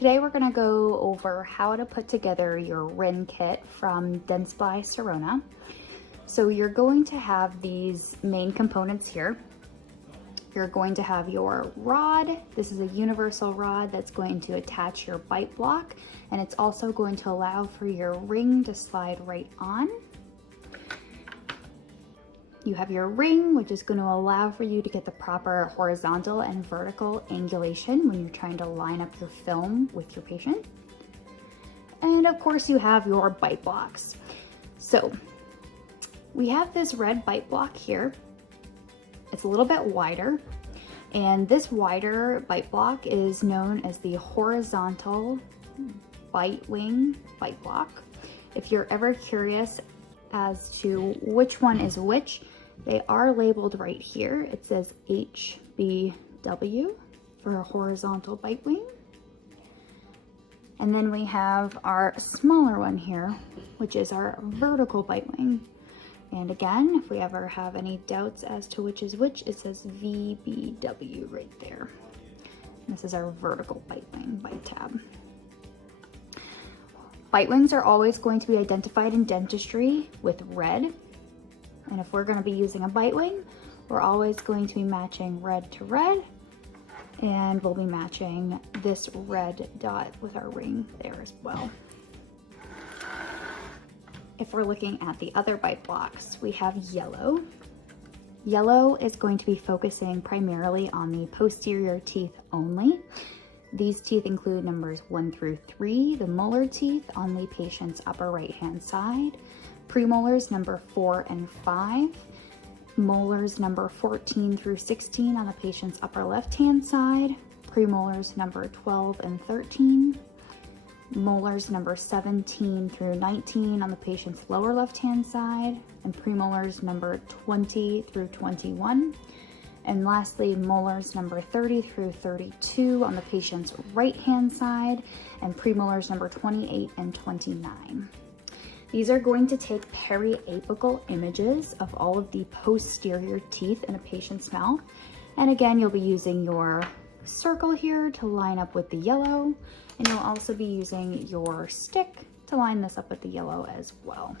Today we're going to go over how to put together your RINN kit from Dentsply Sirona. So you're going to have these main components here. You're going to have your rod. This is a universal rod that's going to attach your bite block, and it's also going to allow for your ring to slide right on. You have your ring, which is going to allow for you to get the proper horizontal and vertical angulation when you're trying to line up your film with your patient. And of course you have your bite blocks. So we have this red bite block here. It's a little bit wider, and this wider bite block is known as the horizontal bitewing bite block. If you're ever curious as to which one is which, they are labeled right here. It says HBW for a horizontal bite wing. And then we have our smaller one here, which is our vertical bite wing. And again, if we ever have any doubts as to which is which, it says VBW right there. This is our vertical bite wing bite tab. Bite wings are always going to be identified in dentistry with red. And if we're going to be using a bite wing, we're always going to be matching red to red. And we'll be matching this red dot with our ring there as well. If we're looking at the other bite blocks, we have yellow. Yellow is going to be focusing primarily on the posterior teeth only. These teeth include numbers 1 through 3, the molar teeth on the patient's upper right-hand side, premolars number 4 and 5, molars number 14 through 16 on the patient's upper left-hand side, premolars number 12 and 13, molars number 17 through 19 on the patient's lower left-hand side, and premolars number 20 through 21. And lastly, molars number 30 through 32 on the patient's right-hand side, and premolars number 28 and 29. These are going to take periapical images of all of the posterior teeth in a patient's mouth. And again, you'll be using your circle here to line up with the yellow, and you'll also be using your stick to line this up with the yellow as well.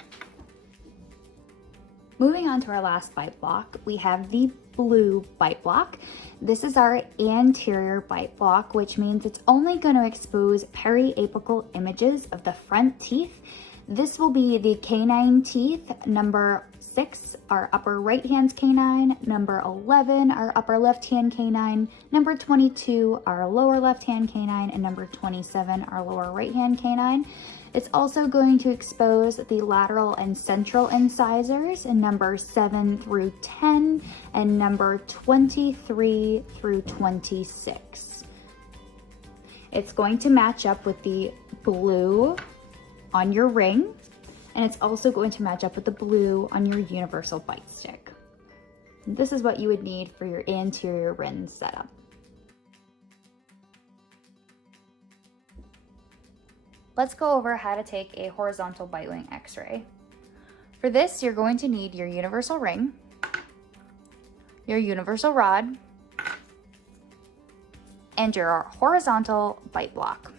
Moving on to our last bite block, we have the blue bite block. This is our anterior bite block, which means it's only going to expose periapical images of the front teeth. This will be the canine teeth, number 6, our upper right-hand canine, number 11, our upper left-hand canine, number 22, our lower left-hand canine, and number 27, our lower right-hand canine. It's also going to expose the lateral and central incisors in number 7 through 10 and number 23 through 26. It's going to match up with the blue on your ring, and it's also going to match up with the blue on your universal bite stick. This is what you would need for your anterior RINN setup. Let's go over how to take a horizontal bite wing x-ray. For this, you're going to need your universal ring, your universal rod, and your horizontal bite block.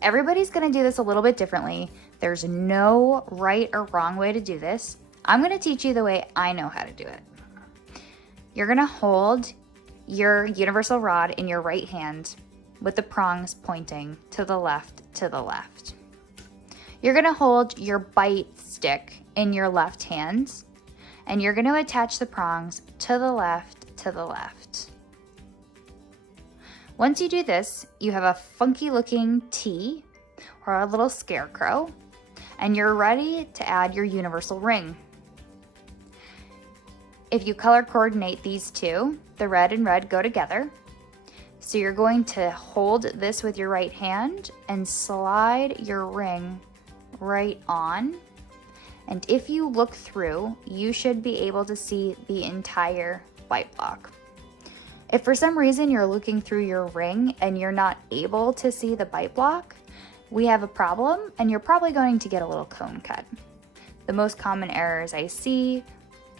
Everybody's going to do this a little bit differently. There's no right or wrong way to do this. I'm going to teach you the way I know how to do it. You're going to hold your universal rod in your right hand with the prongs pointing to the left, to the left. You're going to hold your bite stick in your left hand, and you're going to attach the prongs to the left, to the left. Once you do this, you have a funky looking T or a little scarecrow, and you're ready to add your universal ring. If you color coordinate these two, the red and red go together. So you're going to hold this with your right hand and slide your ring right on. And if you look through, you should be able to see the entire bite block. If for some reason you're looking through your ring and you're not able to see the bite block, we have a problem, and you're probably going to get a little cone cut. The most common errors I see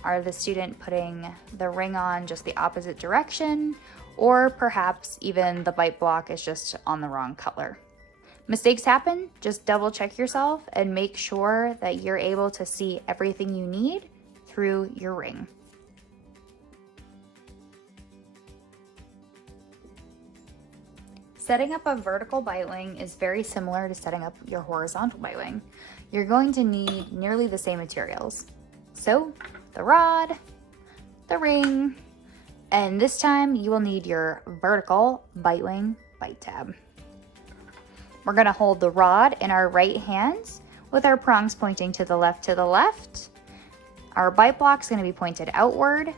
are the student putting the ring on just the opposite direction, or perhaps even the bite block is just on the wrong color. Mistakes happen, just double check yourself and make sure that you're able to see everything you need through your ring. Setting up a vertical bite wing is very similar to setting up your horizontal bite wing. You're going to need nearly the same materials. So, the rod, the ring, and this time you will need your vertical bite wing bite tab. We're gonna hold the rod in our right hand with our prongs pointing to the left. Our bite block's gonna be pointed outward,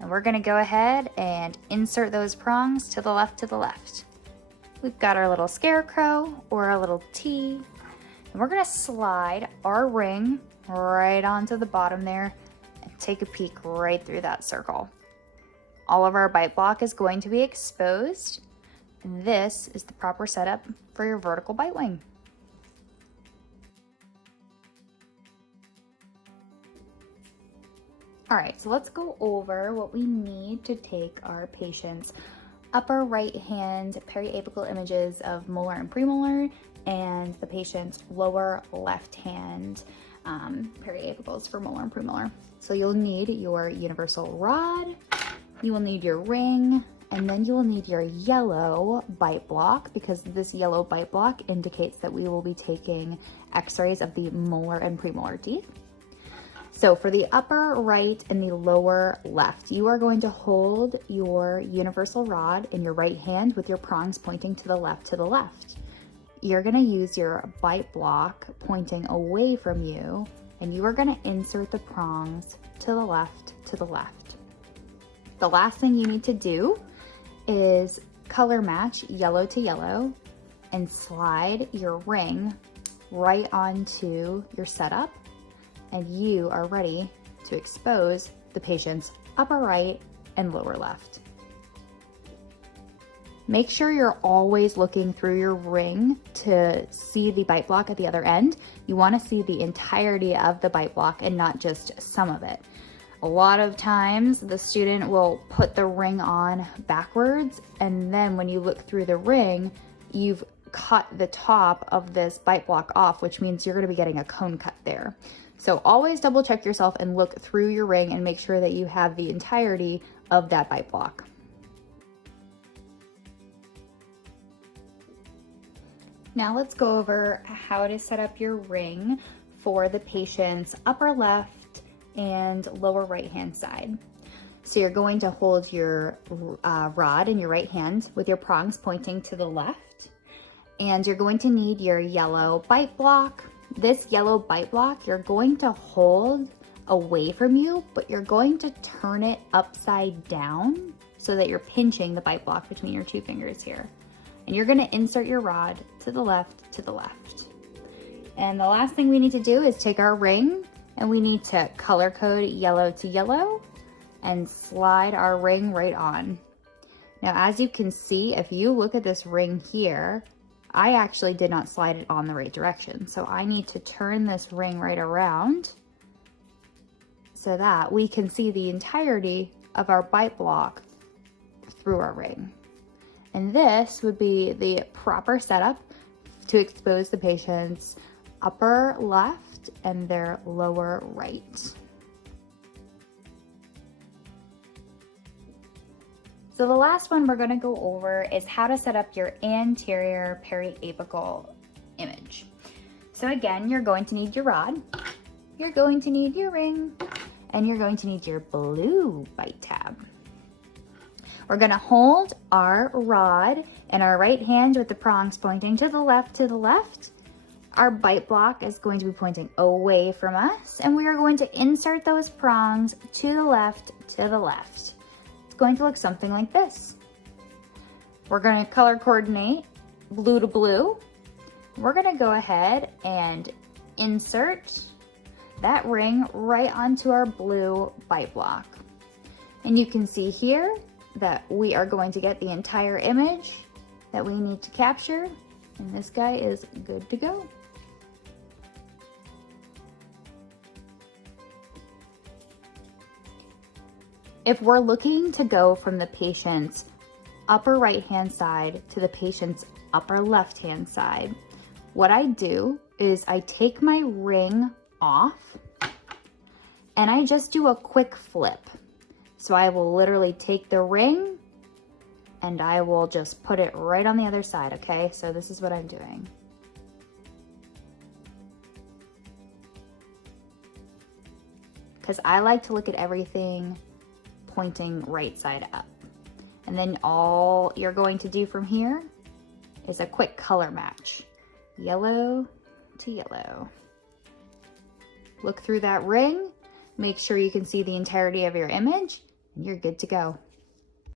and we're gonna go ahead and insert those prongs to the left. We've got our little scarecrow or a little T, and we're gonna slide our ring right onto the bottom there and take a peek right through that circle. All of our bite block is going to be exposed, and this is the proper setup for your vertical bite wing. All right, so let's go over what we need to take our patient's upper right hand periapical images of molar and premolar and the patient's lower left hand periapicals for molar and premolar. So you'll need your universal rod, you will need your ring, and then you will need your yellow bite block, because this yellow bite block indicates that we will be taking x-rays of the molar and premolar teeth. So for the upper right and the lower left, you are going to hold your universal rod in your right hand with your prongs pointing to the left. You're gonna use your bite block pointing away from you, and you are gonna insert the prongs to the left. The last thing you need to do is color match yellow to yellow and slide your ring right onto your setup, and you are ready to expose the patient's upper right and lower left. Make sure you're always looking through your ring to see the bite block at the other end. You want to see the entirety of the bite block and not just some of it. A lot of times the student will put the ring on backwards, and then when you look through the ring, you've cut the top of this bite block off, which means you're going to be getting a cone cut there. So always double check yourself and look through your ring and make sure that you have the entirety of that bite block. Now let's go over how to set up your ring for the patient's upper left and lower right hand side. So you're going to hold your rod in your right hand with your prongs pointing to the left, and you're going to need your yellow bite block. This yellow bite block you're going to hold away from you, but you're going to turn it upside down so that you're pinching the bite block between your two fingers here. And you're going to insert your rod to the left. And the last thing we need to do is take our ring, and we need to color code yellow to yellow and slide our ring right on. Now, as you can see, if you look at this ring here, I actually did not slide it on the right direction. So I need to turn this ring right around so that we can see the entirety of our bite block through our ring. And this would be the proper setup to expose the patient's upper left and their lower right. So the last one we're going to go over is how to set up your anterior periapical image. So again, you're going to need your rod, you're going to need your ring, and you're going to need your blue bite tab. We're going to hold our rod in our right hand with the prongs pointing to the left. Our bite block is going to be pointing away from us, and we are going to insert those prongs to the left. It's going to look something like this. We're going to color coordinate blue to blue. We're going to go ahead and insert that ring right onto our blue bite block. And you can see here that we are going to get the entire image that we need to capture, and this guy is good to go. If we're looking to go from the patient's upper right hand side to the patient's upper left hand side. What I do is I take my ring off and I just do a quick flip. So I will literally take the ring and I will just put it right on the other side, okay? So this is what I'm doing. Because I like to look at everything pointing right side up. And then all you're going to do from here is a quick color match. Yellow to yellow. Look through that ring, make sure you can see the entirety of your image, and you're good to go.